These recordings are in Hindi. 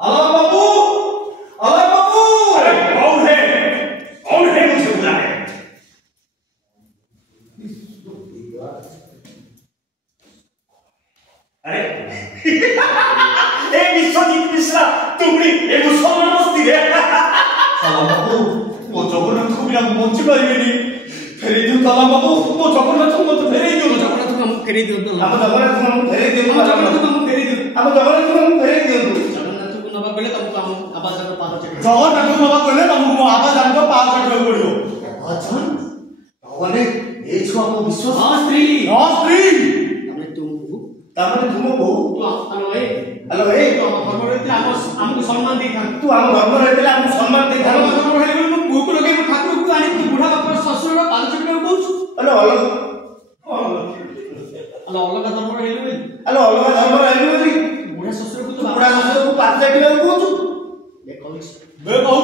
अलग बाबू, अलग बाबू। अरे कौन है? कौन है मुझे बुलाए? अरे ए विश्वजीत मिश्रा तुमरी ए मुसलमान बस्ती रे। अलग बाबू मो जगन्नाथ को बिना बंची पारिबेनी फेरे दियो ताला बाबू मो जगन्नाथ को मत फेरे दियो जगन्नाथ को हम फेरे दियो हम जगन्नाथ को हम फेरे दियो जगन्नाथ को हम फेरे दियो हम जगन्नाथ को हम फेरे दियो जगन्नाथ को नबा बेले तुमको हम आवाज को पाद चढ़े जगन्नाथ को नबा बेले तुमको आवाज को पाद चढ़े पड़ियो अच्छा भगवान ए छुआ को विश्वास हां स्त्री तामने तुम बहु तो हेलो ए तो हम धर्म रहते हमको सम्मान देई था तू हम धर्म रहते हमको सम्मान देई था धर्म हेले मु पुको लगे ठाकुर को आनी तू बुढ़ा बापर ससुर पाद चढ़े कहू हेलो हेलो अलग धर्म हेले हेलो अलग धर्म हेले बुढ़ा ससुर को तो बुढ़ा ससुर को पाद चढ़े कहू बे कहू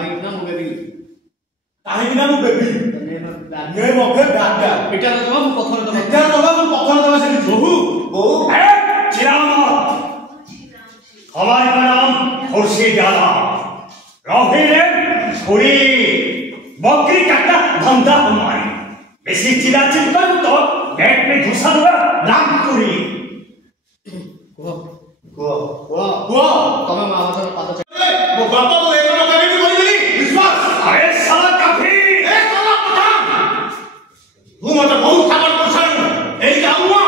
आई ना मु बेबी काहे ना मु बेबी ने मके डाटा एटा दबा मु पत्थर दबा एटा दबा मु पत्थर दबा से बहु ए चिराग हमारे का नाम खुर्शीद आलम रफी ने पूरी बकरी काटना धंधा हमारी बेसी चिल्लाचिल्ली करूं तो गेट में घुसा दूंगा लाख पूरी को तमे मामा पाद चढ़े मो बापा तो एक न करेनी बोलिनी विश्वास अरे साला काफी ए साला पठान तू मत बहुत ठाकर पछान ए जाऊंगा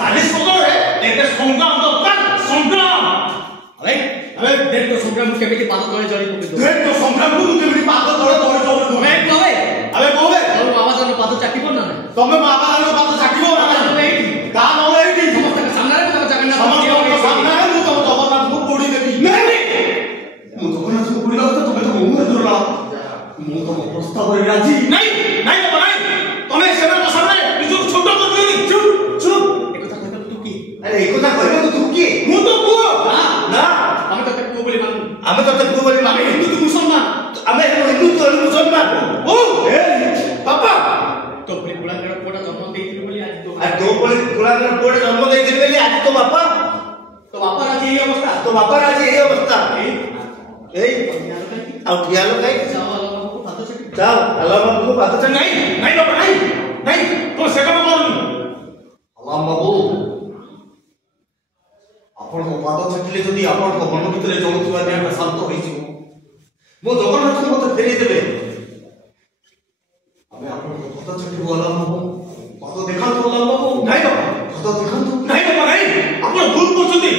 साले सोगर है एक संग्राम तो कर संग्राम अबे देख तो संग्राम केमिति पाद तळे जड़ी पके देख तो संग्राम को केमिति पाद तळे जड़ी मैं कहबे अबे कहबे तो मामा जन पाद चाकिबो ना तमे बाबा जन पाद चाकिबो ना का न एठी समस्त के सामने रे तमे जगन्नाथ समस्त के सामने मु तो जगन्नाथ को पोड़ी देबी नहीं मु जगन्नाथ को पोड़ी लागत तमे तो मुंह धरला मु तो प्रस्ताव रे राजी नहीं नहीं बाबा नहीं तमे सेना को सामने निजो छोटा कर दियो चुप चुप एक कथा कहबे तू की अरे एक कथा कहबे तू की मु तो को ना हम तते को बोली मानु हमें तो तक बोली माने हिंदू तू मुसलमान हमें हिंदू तो मुसलमान ओ ए पापा तो बोली गुलांगड़ पोड़ा जन्म देइथिलु बोली आज तो आ दो बोली गुलांगड़ पोड़ा जन्म देइथिलु बोली आज तो बापा आज ये अवस्था तो बापा आज ये अवस्था ए आउ ठियालो काई जाओ अल्लाह बाबू को बात चल नहीं नहीं बाबा नहीं तो सेवा करूनी अल्लाह बाबू आपण को पाद छकिले जदी आपण को मन भितरे जळुतुवा देह शांत होई जिवो मो जगन्नाथ को मते फेरी देबे हमें आपण को पाद छकिबो अल्लाह बाबू पाद देखा तो अल्लाह बाबू नहीं बाबा पाद देखा तो नहीं बाबा नहीं आपण भूल करछथि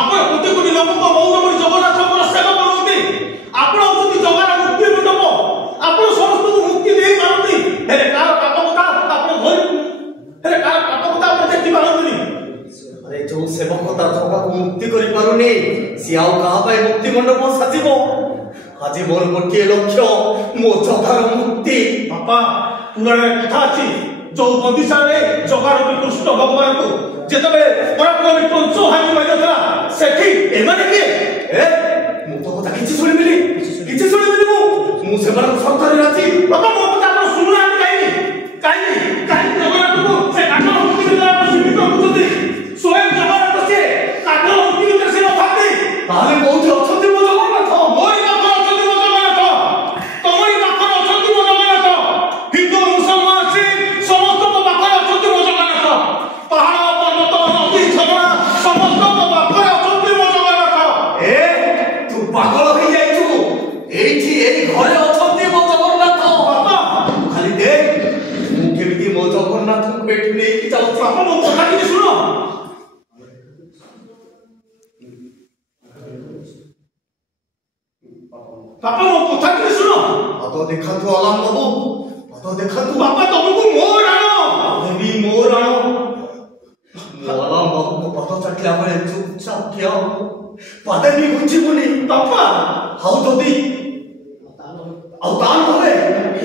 आपण कोटी कोटी लोक को मौन पर जगन्नाथ को सेवा करउती आपण होती जगन्नाथ मुक्ति मिटबो आपण समस्त को मुक्ति दे पारती हेले कार पाप कथा आपण भोल हेले कार पाप कथा आपण देखि पारंतनी अरे जो सेवकता जगा को मुक्ति करि पारुनी सियाओ कहा पाए मुक्ति मंडप साजिबो आज मोर गोटे लक्ष्य मो जगार मुक्ति बापा पुराण कथा अछि जो बंदिशा रे जगार कृष्ण भगवान को जेतबे पराक्रमी पंच हानि मारितला सेठी एमाने के ए मु तो कथा किछि सुनिबिनी मु सेबर सरकार राची बाबा मो कथा आपण सुनुना काई जगन्नाथ को से काठो मुक्ति देला सीमित होतती स्वयं जगन्नाथ से काठो मुक्ति देला से नथाते ताले बहुत अछंती मो जगन्नाथ मोई बापा अछंती मो जगन्नाथ तमरी बापा अछंती मो जगन्नाथ हिंदू मुसलमान सिख समस्त को बापा अछंती मो जगन्नाथ पहाड़ पर्वत नदी झरना समस्त को बापा अछंती मो जगन्नाथ ए तू पागल हो जाइछु एठी एई घरे अछंती मो जगन्नाथ बापा खाली देख मु केमिति मो जगन्नाथ को बेठी नै कि जाउ बापा मो कथा कि सुनो बापा मो कथा कि सुनो तो देखा तू आलम बाबू तो देखा तू बापा तुमको मोर आनो देवी मोर आनो आलम बाबू को पता चटला बळे चुपचाप किया पता नहीं गुंजी बोली बापा हाउ तो दी अवतार होवे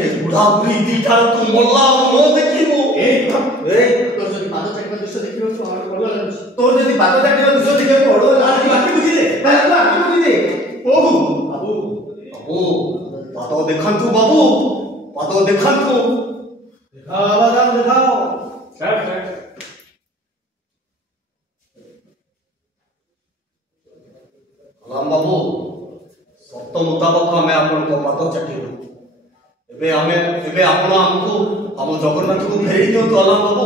ये बुढ़ा बुढ़ी दीटा तू मोल्ला मो देखिबो ए तोर जदी पाद चटका दृश्य देखिबो तो आड़ पड़वा लागछ तोर जदी पाद चटका दृश्य देखिबो पड़वा लागछ बाकी बुझी दे पहला बाकी बुझी दे ओहू बाबू पाद देखंतु बाबू पाद देखंतु आवाज दिखाओ राम बाबू सप्त मुताबक आम आपण पाद चाटिलु एबे आपण आमको आम जगन्नाथ को फेरई दिंतु अल्लाह बाबू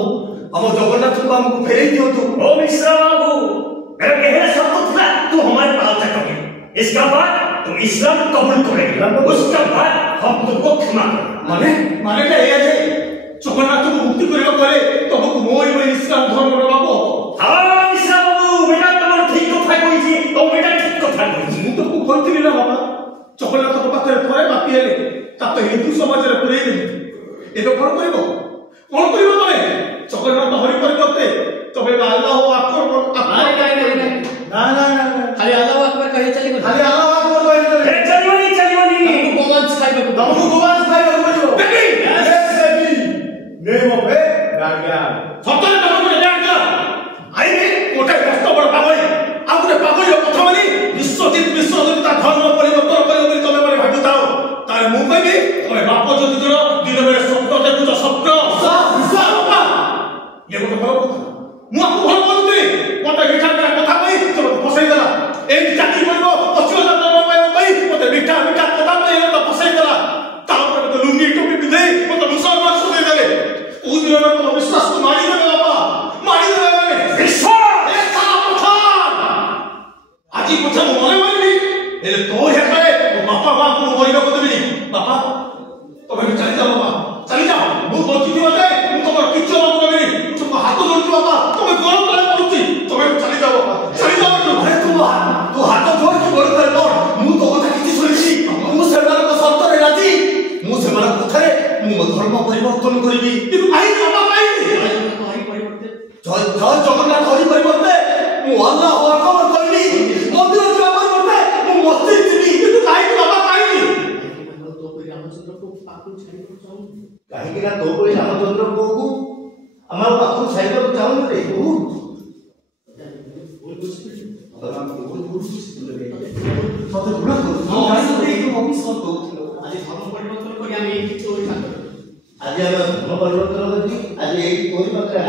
आम जगन्नाथ को हमको फेरई दिंतु। ओ मिश्रा बाबू मेरा कहना शर्त था तू हमारे पास चकोगे, इसका बाद तुम इस्लाम कबूल करेगा, उसका बाद हम तुमको क्षमा करेंगे। माने क्या है जगन्नाथ को मुक्ति करबा परे तुमको मोई इस्लाम धर्म बाबू। हां मिश्रा बाबू बेटा तुम ठीक कथा कहिছি, तो बेटा ठीक कथा कहिছি। मु तो कहथिली ना बाबा जगन्नाथ को पाखरे थरे बापी हेले तातो हिंदू समाज रे पुरै देली एबे कोन करबो तमे जगन्नाथ हरि परिवर्ते तबे अल्लाह अकबर नहीं ना ना ना खाली अल्लाह अकबर कहे चली खाली अल्लाह अकबर कहे चलिवनी हमको गोवंश खाइबो हमको गोवंश खाइबो पड़िबो बेटी यस बेटी नेम ऑफ ए गार्डियन सतरे तमको गार्डियन आई रे कोटे कष्ट बड़ पागल आउरे पागल कथा मानी विश्वजित ता धर्म परिवर्तन करियो बोली तमे माने भाबुताओ तारे मु कहबी तमे बाप जति जरो दिन बेले स्वप्न देखुछ स्वप्न बाबा ये गोटे बड़ कथा मु आपको भल बोलुती मते मिठा मिठा कथा कहि तमे फसई देला ए चाकरी करबो पछियो जतन पाइबो कहि मते मिठा मिठा कथा कहि तो फसई देला तापर तो लुंगी टोपी पिंधे मते मुसलमान सुने देले ओ दिन में तो विश्वास को मारी देले बाबा मारी देले माने विश्वास ए साला पठान आजी पठान मरे मारबी एले तो हेबे बापा मां को मरिबा को देबी बापा तमे चली जाओ बाबा चली जाओ मु बची दियो दे मु तमर किछो बाबू देबी तुमको हाथ जोड़ती बाबा तमे गरम करे पड़ुची तमे चली जाओ बाबा चली जाओ तू अरे तू हाथ जोड़ के बोल कर बोल मु तो कथा किछि सुनिछि मु सेमान को शर्त रे राजी मु सेमान कथारे मु धर्म परिवर्तन करबी किंतु आई बाबा आई जय जगन्नाथ हरि परिवर्ते मु अल्लाह अकबर करबी मंदिर जा परिवर्ते मु मस्जिद जिबी किंतु काई बाबा काई तो कोई रामचंद्र को पाकुल छाड़िबो चाहू काहे कि ना तो कोई रामचंद्र को हमार पाकुल छाड़िबो चाहू रे ओ सते गुणा को जाई तो ऑफिस को तो आज धर्म परिवर्तन करी हम एक तो आज हम धर्म परिवर्तन करी आज एक कोई पत्र है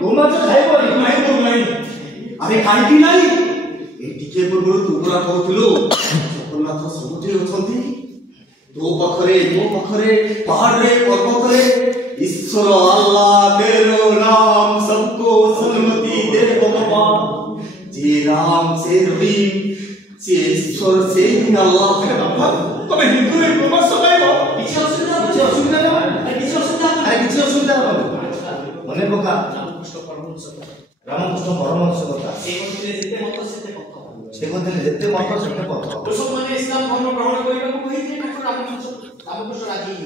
गोमांस खाइबो नहीं अरे खाइबी नहीं ए टिके पूर्व तू गुरा कहथिलु जगन्नाथ समुद्र अछंती दो पाखरे मो पाखरे पहाड़ रे पर्वत रे ईश्वर अल्लाह तेरो नाम सबको सन्मति दे भगवान जे राम से रहीम से ईश्वर से अल्लाह के बाबा तबे हिंदू रे गोमांस खाइबो किछ असुविधा ना किछ असुविधा ना मने पका रामकृष्ण परमहंस कथा से कोथिले जेते मत सेते पक्का से कोथिले जेते मत सेते पक्का मुसलमान इस्लाम धर्म ग्रहण करिबा को कहिथे ठाकुर रामकृष्ण राजी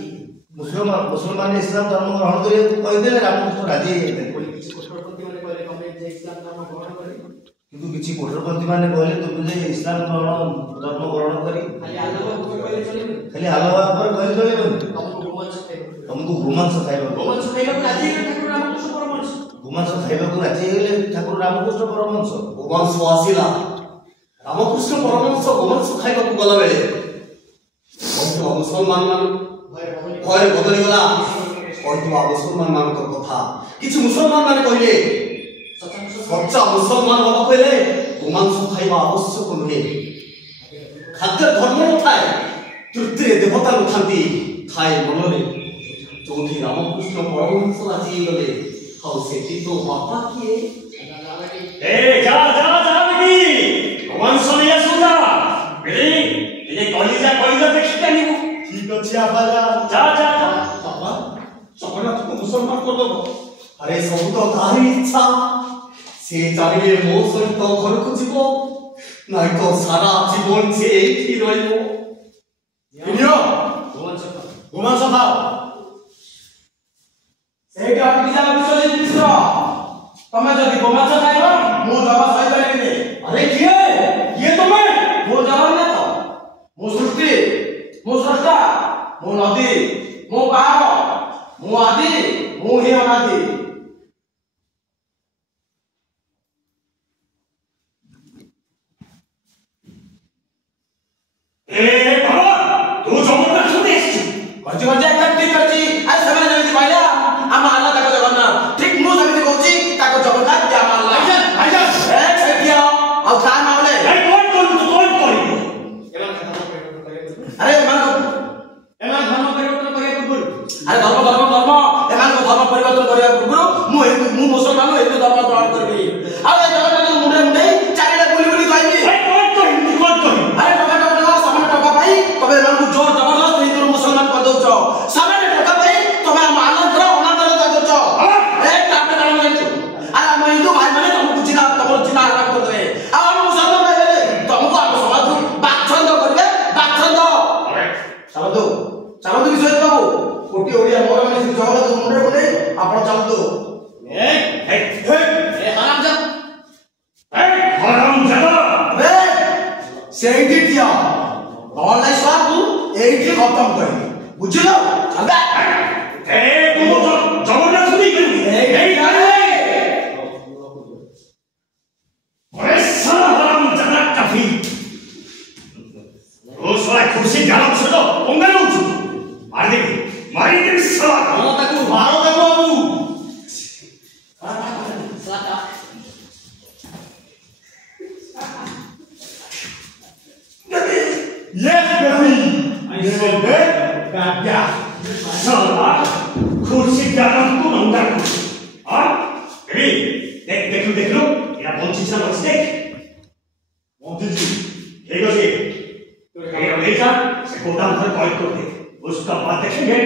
मुसलमान इस्लाम धर्म ग्रहण करिया को कहि देले रामकृष्ण राजी हेते किछि कोठरपति माने कहले कमेंट जे इस्लाम धर्म ग्रहण करी किंतु किछि कोठरपति माने कहले तुम जे इस्लाम धर्म ग्रहण करी खाली अल्लाह को कहले चले खाली अल्लाह पर कहले चले हमको गोमांस खाइबो गोमांस खाइबो राजी ठाकुर रामकृष्ण परमहंस गोमांस खाइबा को राजी हेले ठाकुर रामकृष्ण परमहंस गोमांस आसिला रामकृष्ण परमहंस गोमांस खाइबा को गला बेले तो मुसलमान मान भय बदली गला और तो मुसलमान मान को कथा किछ मुसलमान माने कहले सच्चा मुसलमान बाबा कहले गोमांस खाइबा आवश्यक नहे खाद्य धर्म न थाए तृतीय देवता न थांती थाए मनरे जोठी रामकृष्ण परमहंस राजी गले हाउ सेठी तो बापा किए ए जा बेटी गोमांस लिया सुजा बेटी ये कलिजा देखि कानिबो ठीक अछि आबाजा जा बाबा जगन्नाथ को मुसलमान कर दो अरे सब तो तारी इच्छा से चाहिए मो सहित घर को जीवो नहीं तो सारा जीवन से एठी रहिबो इनियो गोमांस खाओ से गाटी जा विश्वजित मिश्र तमे जदी गोमांस खाइबो मो जवाब सही पाइबे अरे किए ये तो मैं मो जवाब ना तो मो सृष्टि मो स्रष्टा मो नदी मो पहाड़ मो आदि मो ही अनादि ए बाबा तू जगन्नाथ सुने मजे मजे एकदम ठीक करछि आज समय जमिति कहला हम आला ताको जगन्नाथ ठीक मो जमिति कहछि ताको जगन्नाथ या मानला भाईजान ए छेटिया और खान मावले ए कोन ସେଇଠି ଠିଆ ନହେଲେ ଛୁଆକୁ ଏଇଠି ଖତମ କରିବି ବୁଝିଲ ଚାଲ ଏ ତୁ ଜବରଦସ୍ତ नहीं करूंगी अरे साला हराम जादा काफी वो साला कुर्सी डाला बस तो पंगा लो मार दे साला मारो देखो बाबू Yes, baby. I said that. Yeah. साला कुर्सी डाला तू नंगा कुर्सी हाँ बेबी देख लो ये बहुत चीज़ ना बस देख मोदी जी ठीक है जी ये बेटा से गोदाम से कॉल कर दे उसका बाद देखेंगे